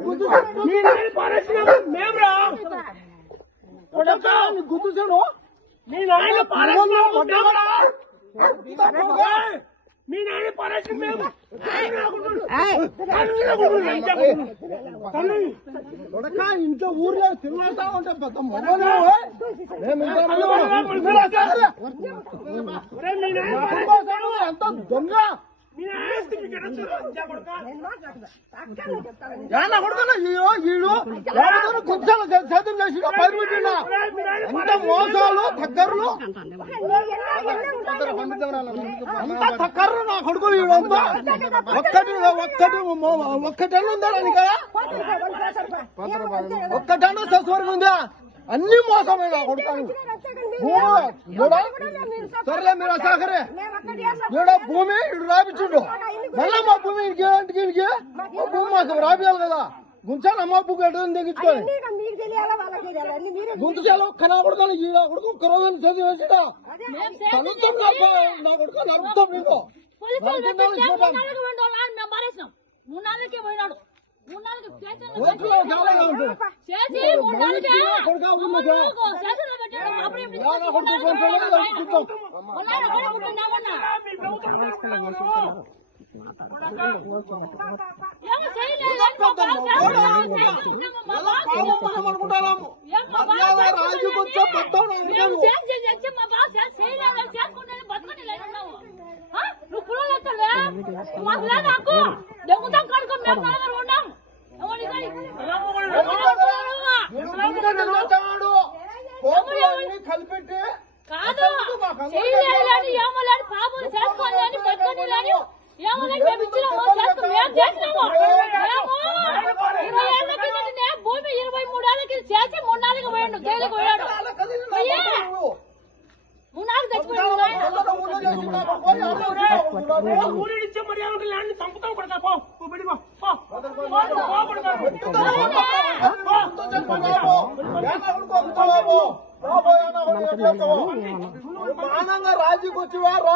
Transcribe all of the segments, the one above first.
గుర్తుసాను మీ నాయన మీ నాయన పారేసిన మేము ఇంట్లో ఊర్లో తిరుగుతా ఉంటాం పెద్ద ఎంత దొంగ కొడుకున్నా ఈడు గుర్చాలు చేతులు చేసి పరిమిటినా అంత మోసాలు దగ్గరలు అంత తక్కర్రు నా కొడుకులు ఈడంతా ఒక్కటన్నా ఉందా కదా ఒక్కటన్నా సస్వరం ఉందా అన్ని మోసమే నా కొడుకాను సరేలే మీరు సహకరే ఈడ భూమి ఇడు రాపించుండు మళ్ళా మా భూమి ఇంటికి భూమి మాకు రాపియాలి కదా గుంచాలి అమ్మ బుక్ ఎటు తెగించుకోవాలి గుంతుచాలు ఒక్క నా కొడుకు ఈ నా కొడుకు ఒక్క రోజు చదివేసిడా చదువుతాం నా కొడుకు నడుపుతాం నీకు కలిపెట్టి కాదు పాపం చేసుకోవాలని పెట్టుకోని భూమి 23 ఏళ్ళకి చేసి 3 పోయాడు జైలుకి పోయాడు 3 మానంగా రాజీకి వచ్చేవా రా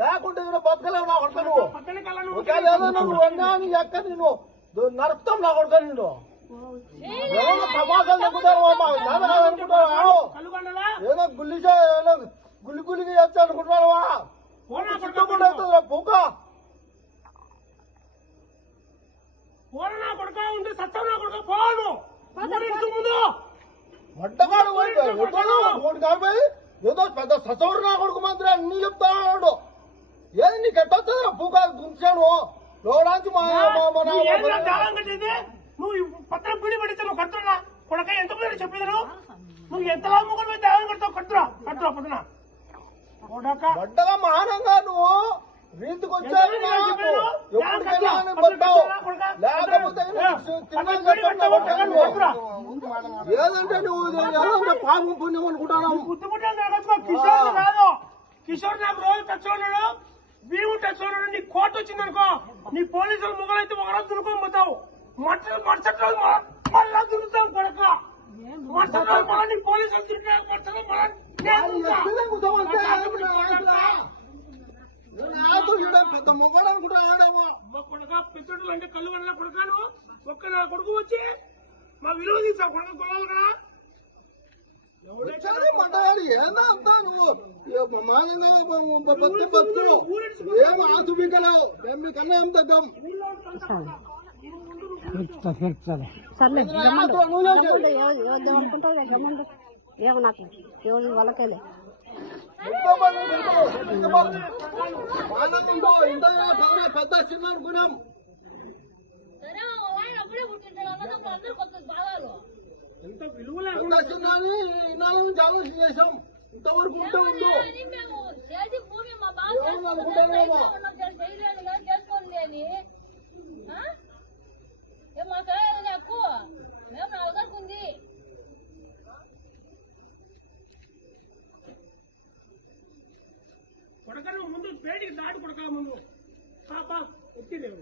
లేకుంటే బతకలేవు నా కొడతా నువ్వు అన్నాని ఎక్క నేను నడుపుతాం నా కొడతా నేను తమాషాలు తగ్గుతావు అనుకుంటావా ఏదో గుల్లి గుల్లిగా చేస్తా అనుకుంటున్నావా పూక ఉంటే సత్తా నా కొడుక పోను మడ్డగాడు మూడు కాడిపోయి ఏదో పెద్ద సచవుడు నా కొడుకు మాత్రం అన్ని చెప్తాడు ఏది నీకు ఎట్టొస్తుందా పూకా గుంచాను లోడానికి నువ్వు పత్రం పీడి పడితే నువ్వు కడుతున్నా కొడక ఎంత మంది చెప్పేది నువ్వు ఎంత లాభం దేవం కడతావు కట్టురా పొద్దున మడ్డగా మానంగా నువ్వు రీతికి వచ్చావు లేకపోతే ఏదంటే నువ్వు పాపం పుణ్యం అనుకుంటావు కిషోర్ కాదు కిషోర్ నాకు రోజు టచ్ ఉన్నాడు వీవు టచ్ ఉన్నాడు నీ కోర్టు వచ్చిందనుకో నీ పోలీసులు మొగలైతే ఒక రోజు దునుకొని పోతావు మరుసటి రోజు మళ్ళా దున్నుతాం కొడక మరుసటి రోజు మళ్ళీ నీ పోలీసులు దున్నుతావు మరుసటి పెద్ద మొగడు అనుకుంటాడేమో కొడక పెద్దోళ్ళు అంటే కళ్ళు వల్ల కొడకాను ఒక్క నా కొడుకు వచ్చి మా విలువ తీసావు కొడక కొలాలి కదా మంటగాడు ఏదో అంతా నువ్వు మానంగా బతు ఏం ఆసు బిడ్డలేవు మేము మీకన్నా ఏం తగ్గం ఏమో నాకు ఎవరి వాళ్ళకేలే పెద్ద చిన్న అనుకున్నాం ఎంత విలువ చిన్న ఇన్నాళ్ళ నుంచి ఆలోచన చేశాం ఇంతవరకు ఉంటే ఉండు అనుకుంటానేమో కొడకను ముందు బయటికి దాటి కొడకల ముందు పాప ఎత్తిలేవు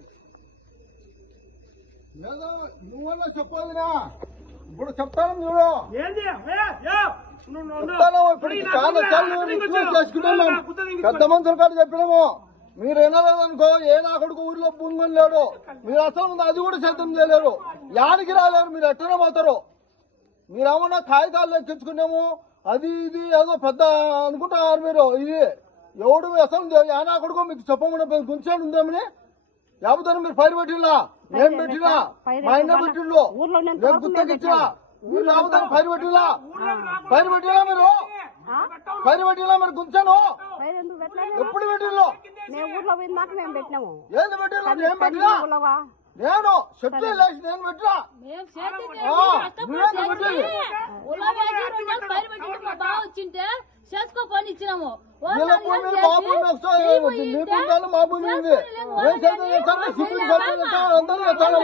ఏదో నువ్వన్నా చెప్పాలినా ఇప్పుడు చెప్తాను చూడు ఏంది ఇప్పుడు చాలా చేసుకున్నాము పెద్ద మనుషుల కాదు చెప్పినాము మీరు వినలేదనుకో ఏ నా కొడుకు ఊర్లో భూమి లేడు. మీరు అసలు ముందు అది కూడా సిద్ధం చేయలేరు. యానికి రాలేరు. మీరు ఎట్టనే పోతారు. మీరేమన్నా కాగితాలు ఎక్కించుకున్నాము అది ఇది ఏదో పెద్ద అనుకుంటున్నారు మీరు. ఇది ఎవడు అసలు యానా కొడుకు మీకు చెప్పకుండా గుంచేది ఉందేమని లేకపోతే మీరు ఫైర్ పెట్టిలా నేను పెట్టినా మా ఆయన పెట్టిండు నేను గుర్తకిచ్చినా మీరు లేకపోతే ఫైర్ పెట్టిలా మీరు ఫైర్ పెట్టిలా మీరు గుంచాను ఎప్పుడు పెట్టిల్లు ఊర్లో పోయిన మాకు మేము పెట్టినాము. ఏంది పెట్టిల్లు నేను పెట్టినా నేను చెట్లు లేచి నేను పెట్టినా నువ్వేంది పెట్టింది చేసుకోపోని ఇచ్చినాము. వీళ్ళ భూమి మా భూమి వస్తాయి మీ భూమి మా భూమి ఉంది నేను చేస్తాను సిక్కులు అందరూ చేస్తాము.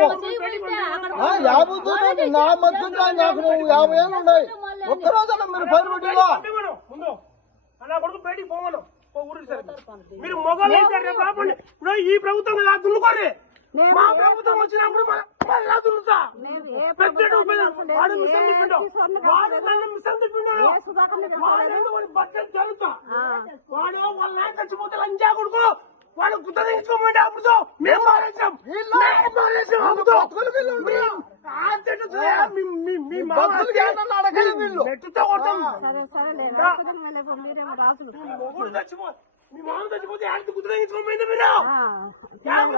యాభై నా మధ్య నాకు నువ్వు 50 ఏళ్ళు ఉన్నాయి. ఒక్కరోజు మీరు పైరు పెట్టిలా ముందు నా కొడుకు బయటికి పోవను మీరు మొగలు ఇప్పుడు ఈ ప్రభుత్వం ఇలా దున్నుకోండి. మా ప్రభుత్వం వచ్చినప్పుడు మళ్ళా దున్నుతా వాడు మిషన్ తిప్పిండు బట్టలు జరుగుతా వాడు వాళ్ళ నాయన చచ్చిపోతే లంచా కొడుకు వాడు గుత్త తెచ్చుకోమంటే అప్పుడు మేము మారేసాం నెట్టుతో కొట్టాం. మీ మామ చచ్చిపోతే ఆడికి గుత్త తెచ్చుకోమైంది మీరు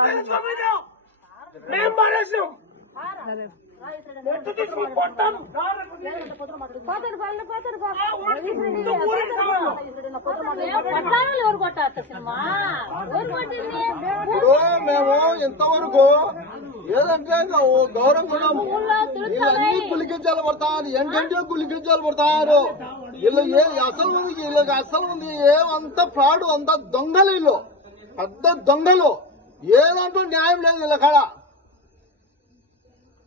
తెచ్చుకోమైంది మేము మారేసాం నెట్టు తీసుకొని కొట్టాం. ఎవరు కొట్టారు సినిమా ఇప్పుడు మేము ఇంతవరకు ఏదంటే గౌరవం కొన్నాము వీళ్ళన్నీ గులిగించాలు పడతారు ఏంటంటే గులిగించాలు పడతారు. వీళ్ళు అసలు ఉంది వీళ్ళకి అసలు ఉంది ఏమంత ఫ్రాడ్ అంత దొంగలు వీళ్ళు పెద్ద దొంగలు. ఏదంటూ న్యాయం లేదు వీళ్ళ కాడ.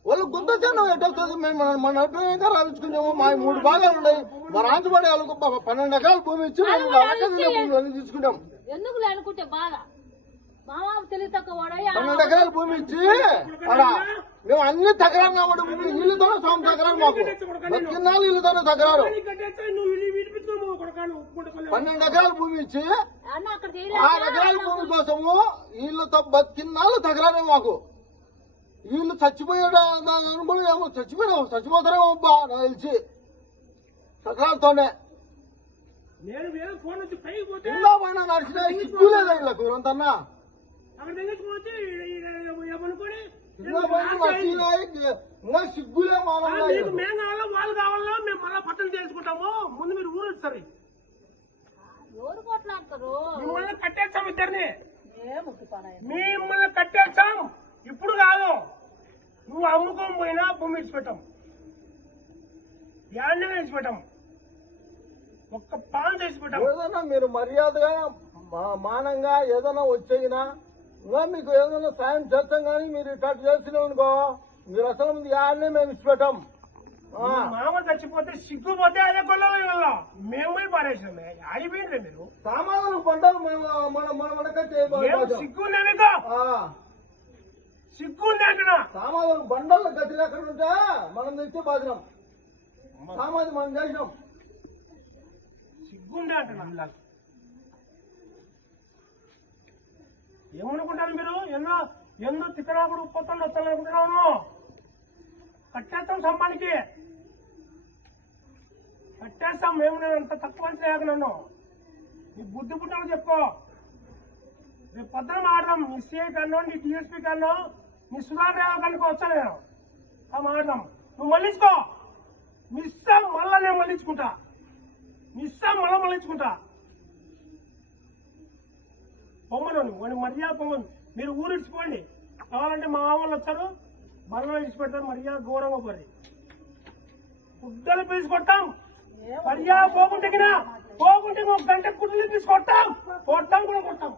వాళ్ళు గుంతొచ్చాను ఎట్టవుతుంది మేము మన అభిప్రాయంగా రాయించుకున్నాము. మా 3 భాగాలు ఉన్నాయి. మా రాంచబడి వాళ్ళకు 12 ఎకరాల భూమి ఇచ్చి భూమి తీసుకుంటాం. ఎందుకు అనుకుంటే బాగా మామ తెలివి తక్కువ 12 ఎకరాల భూమి ఇచ్చి అలా మేము అన్ని తగరాలు కాబట్టి ఇల్లుతోనే సొంత తగరాలు మాకు బతికిన్నాళ్ళు ఇల్లుతోనే తగరాలు. 12 ఎకరాల భూమి ఇచ్చి 6 ఎకరాల భూమి కోసము వీళ్ళతో బతికిన్నాళ్ళు తగరాలే మాకు. వీళ్ళు చచ్చిపోయాడు ఏమో చచ్చిపోతారేమో అబ్బా నాకు తెలిసి సకరాలతోనే ఇలా పోయినా నడిచిన సిగ్గు లేదా వీళ్ళకు అంతన్నా సిగ్గులే వాళ్ళు కావాలా మేము మళ్ళా పట్టలు చేసుకుంటాము. ముందు మీరు ఊరు వచ్చారు ఎవరు కొట్లాడతారు మిమ్మల్ని కట్టేస్తాం ఇద్దరిని మిమ్మల్ని కట్టేస్తాం. ఇప్పుడు కాదు నువ్వు అమ్ముకోని పోయినా భూమి ఇచ్చిపెట్టాం యాడ్నే ఇచ్చిపెట్టాం ఒక్క పాలు తెచ్చిపెట్టాం. ఏదైనా మీరు మర్యాదగా మానంగా ఏదైనా వచ్చేగినా ఇంకా మీకు ఏదైనా సాయం చేస్తాం కానీ మీరు ఇట్లా చేస్తున్నానుకో మీరు అసలు ముందు యాడ్నే మేము ఇచ్చిపెట్టాం. మామ చచ్చిపోతే సిగ్గుపోతే అదే కొల్ల మేము పారేసినామే అయిపోయింది. మీరు సామాన్లు పంటలు సిగ్గుందా మీకు సిగ్గుంది అంటున్నా. సామాన్లు బండలు గతి ఎక్కడ ఉంటే మనం తెచ్చే బాధినాం సామాన్లు మనం చేసినాం. సిగ్గుంది అంటున్నా. ఏమనుకుంటారు మీరు ఎన్నో తిక్కరాకుడు ఉప్పొత్తండి వచ్చాలనుకుంటున్నాను. కట్టేస్తాం సంపానికి కట్టేస్తాం. మేము నేను అంత తక్కువ చేయక నన్ను నీ బుద్ధి పుట్టాలో చెప్పుకో. రేపు పొద్దున మాట్లాడదాం. నీ సిఐ కన్నా నీ డిఎస్పీ కన్నా నీ సుధాకర్ యాదవ్ కనుక వచ్చా నేను మాట్లాడదాం. నువ్వు మళ్ళించుకో మిస్సాం మళ్ళా నేను మళ్ళించుకుంటా మళ్ళించుకుంటా. పొమ్మను నువ్వు మర్యాద పొమ్మను. మీరు ఊరు ఇచ్చిపోండి. కావాలంటే మా వాళ్ళు వచ్చారు బలంలో ఇచ్చిపెడతారు. మర్యాద ఘోరంగా పోయి గుడ్డలు తీసుకొట్టాం. మర్యాద పోకుంటే ఒక గంట గుడ్డలు తీసుకొట్టాం కూడా కొట్టాం.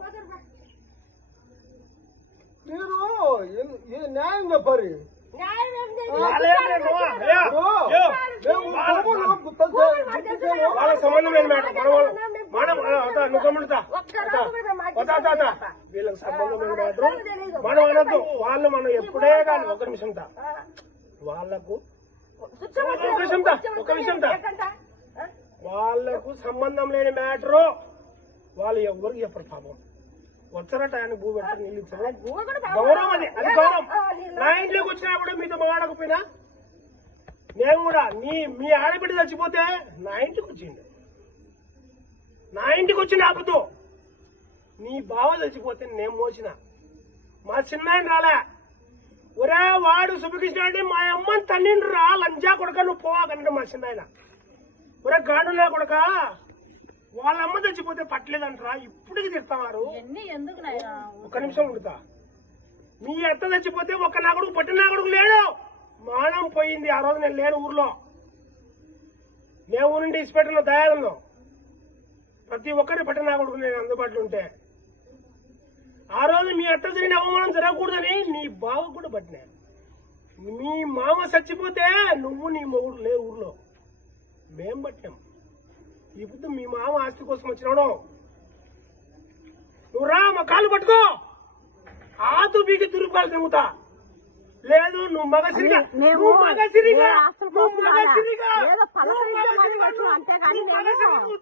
మీరు న్యాయం చెప్పారు. వాళ్ళ సంబంధం ఏంటి వీళ్ళకి సంబంధం ఏంటి మనం అనొద్దు. వాళ్ళు మనం ఎప్పుడే కానీ ఒక నిమిషం వాళ్ళకు ఒక విషయం వాళ్ళకు సంబంధం లేని మ్యాటరు వాళ్ళు ఎవరికి చెప్పరు పాపం. వచ్చారట ఆయన భూ పెట్టారు నీళ్ళు ఇచ్చారు గౌరవం అది గౌరవం. నా ఇంట్లోకి వచ్చినా కూడా మీతో మాట్లాడకపోయినా నేను కూడా మీ ఆడబిడ్డ చచ్చిపోతే నా ఇంటికి వచ్చింది, నా ఇంటికి వచ్చి నాకుతో. నీ బావ చచ్చిపోతే నేను మోసిన, మా చిన్నాయన రాలే. ఒరే వాడు సుబ్బకృష్ణ అంటే మా అమ్మని తన్నిండు రా లంజా కొడక నువ్వు పోవాలంటే మా చిన్నాయన. ఒరే గాడులా కొడక వాళ్ళ అమ్మ చచ్చిపోతే పట్టలేదంటరా ఇప్పటికి తిడతావారు. ఎందుకు ఒక్క నిమిషం ఉండుతా. మీ అత్త చచ్చిపోతే ఒక్క నా కొడుకు పట్టిన నా కొడుకు లేడు, మానం పోయింది. ఆ రోజు నేను లేను ఊర్లో, నేను ఊరింటి ఇన్స్పెక్టర్లో దయాలంలో ప్రతి ఒక్కరి పట్టిన నా కొడుకు నేను అందుబాటులో ఉంటే. ఆ రోజు మీ అత్త జరిగిన అవమానం జరగకూడదని నీ బావ కూడా పట్టినా. మీ మామ చచ్చిపోతే నువ్వు నీ మొగుడు లే ఊర్లో, మేం పట్టాం. ఇప్పుడు మీ మామ ఆస్తి కోసం వచ్చినాడు, నువ్వు రా మా కాళ్ళు పట్టుకో, ఆతు బీకి దురుపాలు తిరుగుతా. లేదు నువ్వు మగసిరిగా నువ్వు మగసిరిగా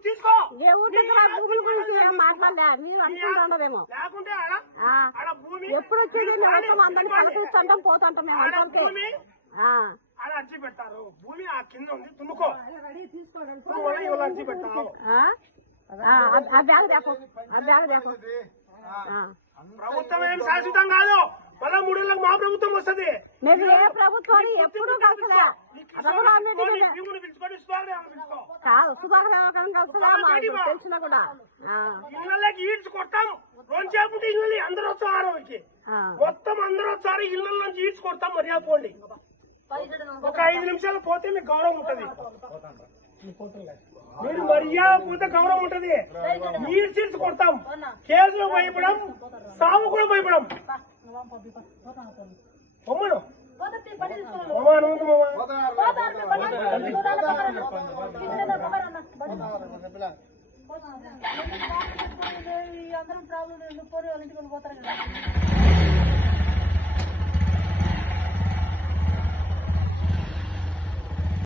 తీసుకో, లేకుంటే ఆడ భూమి ఎప్పుడు వచ్చేది అందరినీ పలకరిస్తుంటాం పోతుంటాం మేము ఆడ అర్జీ పెడతారు. భూమి ఆ కింద ఉంది తున్నుకో, నువ్వు అర్జీ పెడతావు. ఆ బ్యాగ్ దేకో, ఆ బ్యాగ్ దేకో. ప్రభుత్వం ఏం శాశ్వతం కాదు, మళ్ళా 3 ఏళ్ళకి మా ప్రభుత్వం వస్తుంది. మేము ఏ ప్రభుత్వాన్ని ఎప్పుడు కలిసలే కాదు, సుధాకర్ కలిసలే మాకు తెలిసినా కూడా. ఇళ్ళకి ఈడ్చి కొడతాం, రోజు ఇల్లు అందరూ వచ్చారు, మొత్తం అందరూ వచ్చారు, ఇళ్ళ నుంచి ఈడ్చి కొడతాం. మర్యాద పోండి, ఒక 5 నిమిషాలు పోతే మీకు గౌరవం ఉంటది. మీరు మర్యాద పోతే గౌరవం ఉంటది. ఈడ్చి కొడతాం, కేసులో భయపడం, సాగు కూడా భయపడం. పొమ్మను అందరం ప్రాబ్లం పోతే వాళ్ళ ఇంటికి పోతారు కదా.